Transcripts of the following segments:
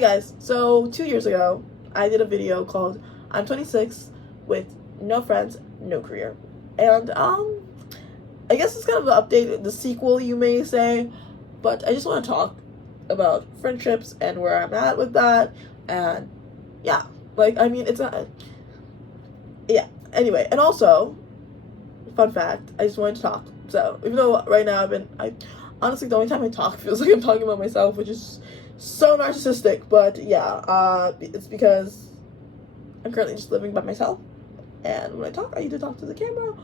Hey guys, so 2 years ago, I did a video called I'm 26 with no friends, no career. And I guess it's kind of the update, the sequel you may say, but I just want to talk about friendships and where I'm at with that. And yeah, like, I mean, it's not, yeah, anyway. And also, fun fact, I just wanted to talk. So even though right now I honestly, the only time I talk feels like I'm talking about myself, which is so narcissistic. But yeah, it's because I'm currently just living by myself, and when I talk, I either talk to the camera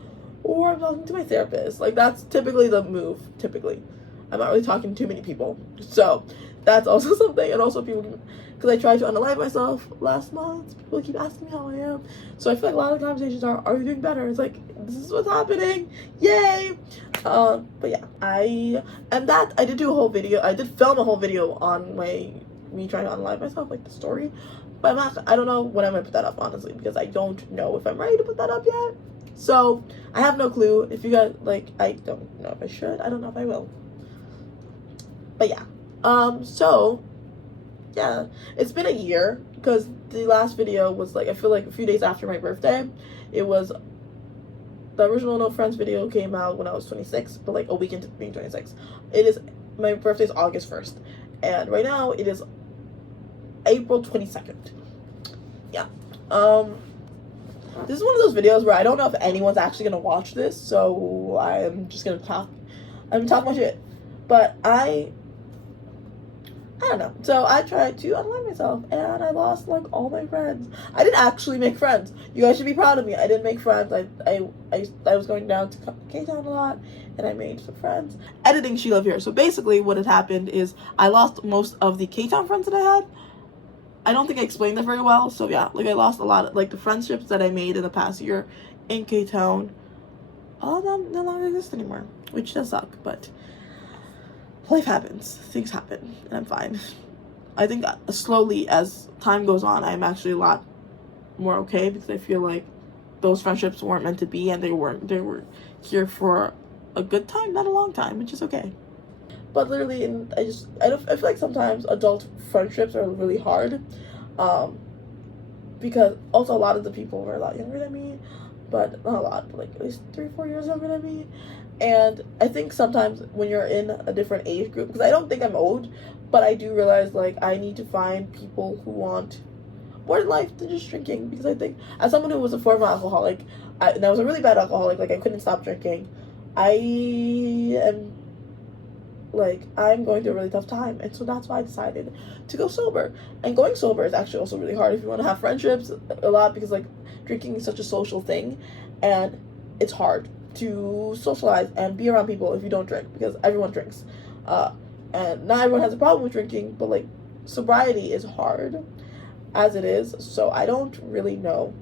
or I'm talking to my therapist. Like, that's typically the move. Typically, I'm not really talking to too many people, so that's also something. And also, people, because I tried to unalive myself last month, people keep asking me how I am. So I feel like a lot of the conversations are you doing better? It's like, this is what's happening, yay. But yeah, I did do a whole video. I did film a whole video on me trying to unalive myself, like the story. But I don't know when I'm gonna put that up, honestly, because I don't know if I'm ready to put that up yet. So I have no clue. If you guys, like, I don't know if I should. I don't know if I will. But yeah. So yeah, it's been a year, because the last video was, like, I feel like a few days after my birthday. It was the original No Friends video came out when I was 26, but like a week into being 26. My birthday's August 1st, and right now it is April 22nd. Yeah. This is one of those videos where I don't know if anyone's actually gonna watch this, so I'm just gonna talk. I'm talking my shit, but I don't know. So I tried to unalive myself, and I lost, like, all my friends. I didn't actually make friends. You guys should be proud of me. I didn't make friends. I was going down to K-Town a lot, and I made some friends. Editing Sheila here. So basically what had happened is I lost most of the K-Town friends that I had. I don't think I explained that very well. So yeah, like, I lost a lot of, like, the friendships that I made in the past year in K-Town. All of them no longer exist anymore, which does suck, but life happens. Things happen, and I'm fine. I think slowly, as time goes on, I'm actually a lot more okay, because I feel like those friendships weren't meant to be, and they were here for a good time, not a long time, which is okay. But literally, I feel like sometimes adult friendships are really hard, because also a lot of the people were a lot younger than me, but not a lot, but like at least 3-4 years younger than me. And I think sometimes when you're in a different age group, because I don't think I'm old, but I do realize, like, I need to find people who want more in life than just drinking. Because I think, as someone who was a former alcoholic, and I was a really bad alcoholic, like, I couldn't stop drinking, I'm going through a really tough time. And so that's why I decided to go sober. And going sober is actually also really hard if you want to have friendships a lot, because, like, drinking is such a social thing, and it's hard to socialize and be around people if you don't drink, because everyone drinks, and not everyone has a problem with drinking, but, like, sobriety is hard as it is. So I don't really know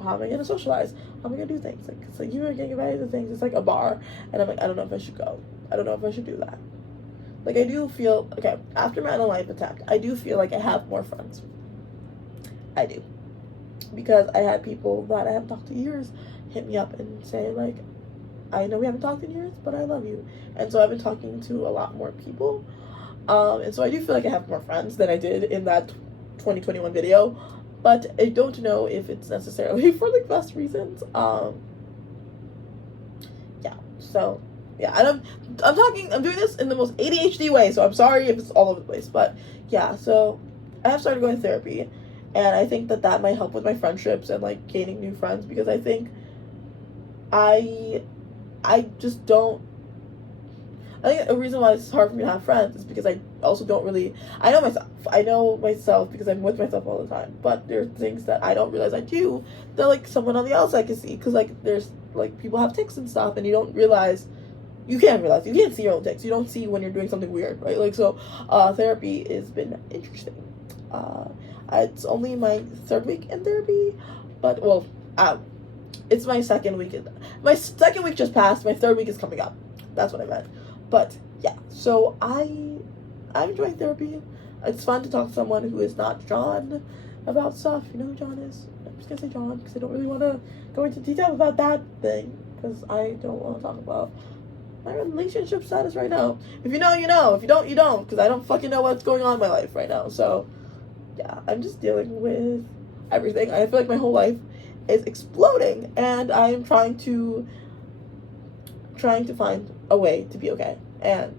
how am I gonna socialize, how am I gonna do things. Like, it's like, you are getting invited to things, it's like a bar, and I'm like, I don't know if I should go, I don't know if I should do that. Like, I do feel, okay, after my unalive attempt, I do feel like I have more friends. I do, because I had people that I haven't talked to in years hit me up and say, like, I know we haven't talked in years, but I love you. And so I've been talking to a lot more people, and so I do feel like I have more friends than I did in that 2021 video, but I don't know if it's necessarily for, like, best reasons. Yeah, so yeah, and I'm doing this in the most ADHD way, so I'm sorry if it's all over the place, but yeah. So I have started going to therapy, and I think that might help with my friendships and, like, gaining new friends, because I think I just don't. I think a reason why it's hard for me to have friends is because I also don't really. I know myself because I'm with myself all the time. But there's things that I don't realize I do that, like, someone on the outside can see. Because, like, there's, like, people have tics and stuff, and you can't realize. You can't see your own tics. You don't see when you're doing something weird, right? Like, so, therapy has been interesting. It's only my 3rd week in therapy, but, well, it's my 2nd week. My 2nd week just passed. My 3rd week is coming up. That's what I meant. But yeah, so I'm enjoying therapy. It's fun to talk to someone who is not John about stuff. You know who John is? I'm just gonna say John, because I don't really want to go into detail about that thing, because I don't want to talk about my relationship status right now. If you know, you know. If you don't, you don't. Because I don't fucking know what's going on in my life right now. So, yeah, I'm just dealing with everything. I feel like my whole life is exploding. And I'm trying to find a way to be okay. And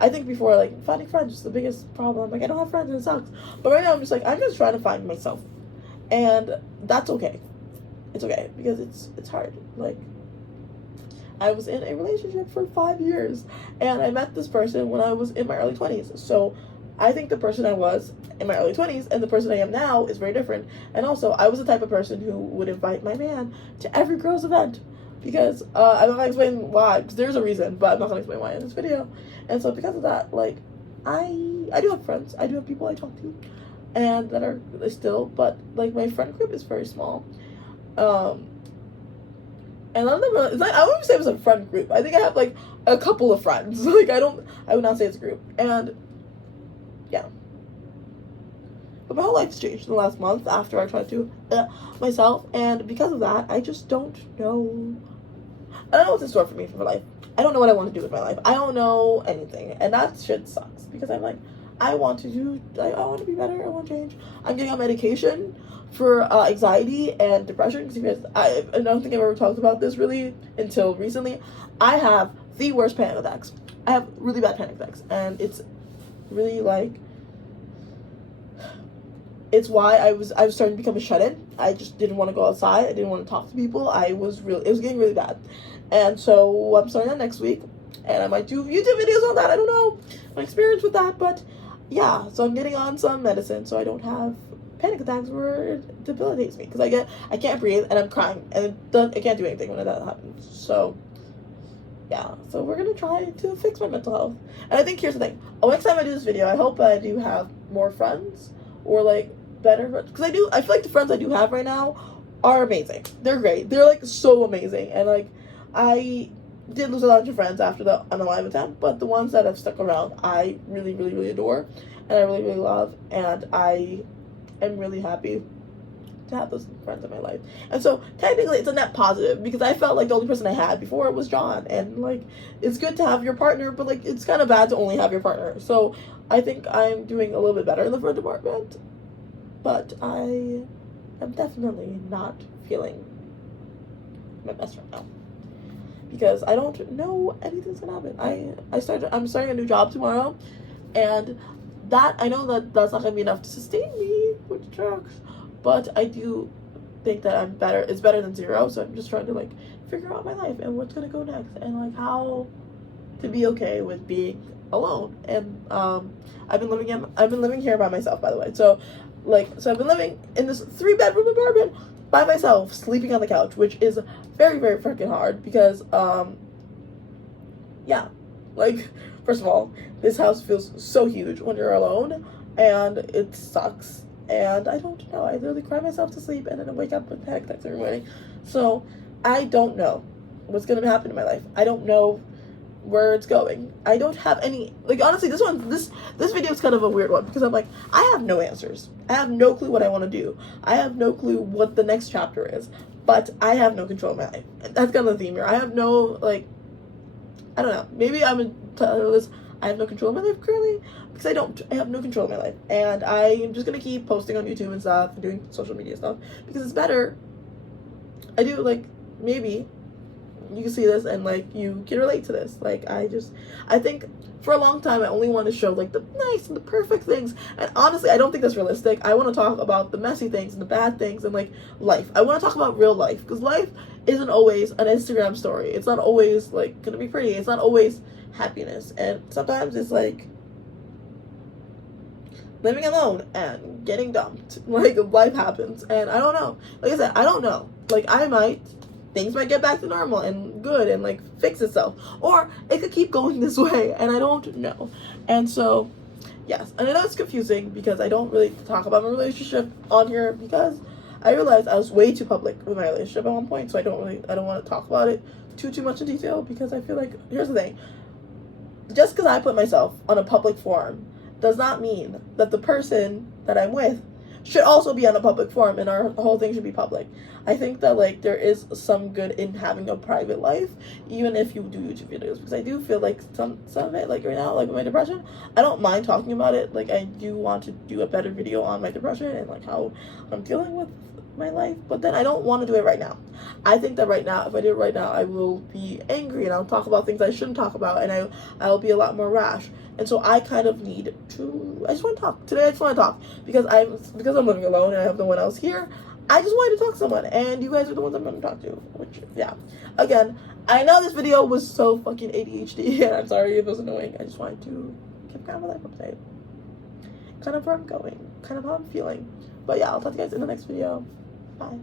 I think before, like, finding friends is the biggest problem. Like, I don't have friends and it sucks. But right now, I'm just trying to find myself. And that's okay. It's okay. Because it's hard. Like, I was in a relationship for 5 years. And I met this person when I was in my early 20s. So, I think the person I was in my early 20s and the person I am now is very different. And also, I was the type of person who would invite my man to every girl's event. Because, I'm not going to explain why, because there's a reason, but I'm not going to explain why in this video. And so, because of that, like, I do have friends, I do have people I talk to, and that are still, but, like, my friend group is very small. And none of them are, it's like, I wouldn't say it was a friend group. I think I have, like, a couple of friends. Like, I would not say it's a group. And, yeah. But my whole life's changed in the last month after I tried to myself, and because of that, I just don't know. I don't know what's in store for me for my life. I don't know what I want to do with my life. I don't know anything, and that shit sucks because I'm like, I want to be better. I want to change. I'm getting on medication for anxiety and depression because I don't think I've ever talked about this really until recently. I have the worst panic attacks. I have really bad panic attacks, and it's really like. It's why I was starting to become a shut-in. I just didn't want to go outside. I didn't want to talk to people. It was getting really bad. And so I'm starting that next week. And I might do YouTube videos on that. I don't know my experience with that. But yeah, so I'm getting on some medicine so I don't have panic attacks where it debilitates me. Because I can't breathe and I'm crying. And I can't do anything when that happens. So yeah, so we're going to try to fix my mental health. And I think here's the thing. Next time I do this video, I hope I do have more friends. Or like better, because I feel like the friends I do have right now are amazing. They're great. They're like so amazing. And like I did lose a lot of friends after the unalive attempt, but the ones that have stuck around I really, really, really adore and I really, really love, and I am really happy to have those friends in my life. And so technically it's a net positive because I felt like the only person I had before was John, and like it's good to have your partner, but like it's kind of bad to only have your partner. So I think I'm doing a little bit better in the friend department, but I am definitely not feeling my best right now because I don't know anything's gonna happen. I'm starting a new job tomorrow, and that I know that's not gonna be enough to sustain me, which sucks. But I do think that it's better than zero. So I'm just trying to like figure out my life and what's gonna go next and like how to be okay with being alone. And I've been living here by myself, by the way. So I've been living in this 3-bedroom apartment by myself, sleeping on the couch, which is very, very freaking hard because yeah, like first of all, this house feels so huge when you're alone, and it sucks. And I don't know. I literally cry myself to sleep and then I wake up with panic attacks every morning. So I don't know what's gonna happen in my life. I don't know where it's going. I don't have any, like, honestly, this video is kind of a weird one because I'm like, I have no answers. I have no clue what I want to do. I have no clue what the next chapter is, but I have no control of my life. That's kind of the theme here. I have no, like, I don't know. Maybe I'm gonna tell this. I have no control of my life currently because I have no control of my life, and I am just gonna keep posting on YouTube and stuff and doing social media stuff because it's better. I do, like, maybe you can see this and like you can relate to this. Like I think for a long time I only want to show like the nice and the perfect things, and honestly I don't think that's realistic. I want to talk about the messy things and the bad things and like life. I want to talk about real life because life isn't always an Instagram story. It's not always like gonna be pretty. It's not always happiness, and sometimes it's like living alone and getting dumped. Like life happens, and I don't know. Like I said, I don't know. Like things might get back to normal and good and like fix itself, or it could keep going this way, and I don't know. And so yes, and I know it's confusing because I don't really talk about my relationship on here because I realized I was way too public with my relationship at one point, so I don't want to talk about it too much in detail because I feel like, here's the thing, just because I put myself on a public forum does not mean that the person that I'm with should also be on a public forum, and our whole thing should be public. I think that like there is some good in having a private life, even if you do YouTube videos, because I do feel like some of it, like right now, like with my depression, I don't mind talking about it. Like I do want to do a better video on my depression and like how I'm dealing with my life, but then I don't want to do it right now. I think that right now, if I do it right now, I will be angry and I'll talk about things I shouldn't talk about, and I'll be a lot more rash. And so I kind of need to, I just want to talk. Today I just want to talk because I'm living alone and I have no one else here. I just wanted to talk to someone, and you guys are the ones I'm going to talk to, which, yeah. Again, I know this video was so fucking ADHD, and I'm sorry if it was annoying. I just wanted to give kind of a life update. Kind of where I'm going, kind of how I'm feeling. But yeah, I'll talk to you guys in the next video. Bye.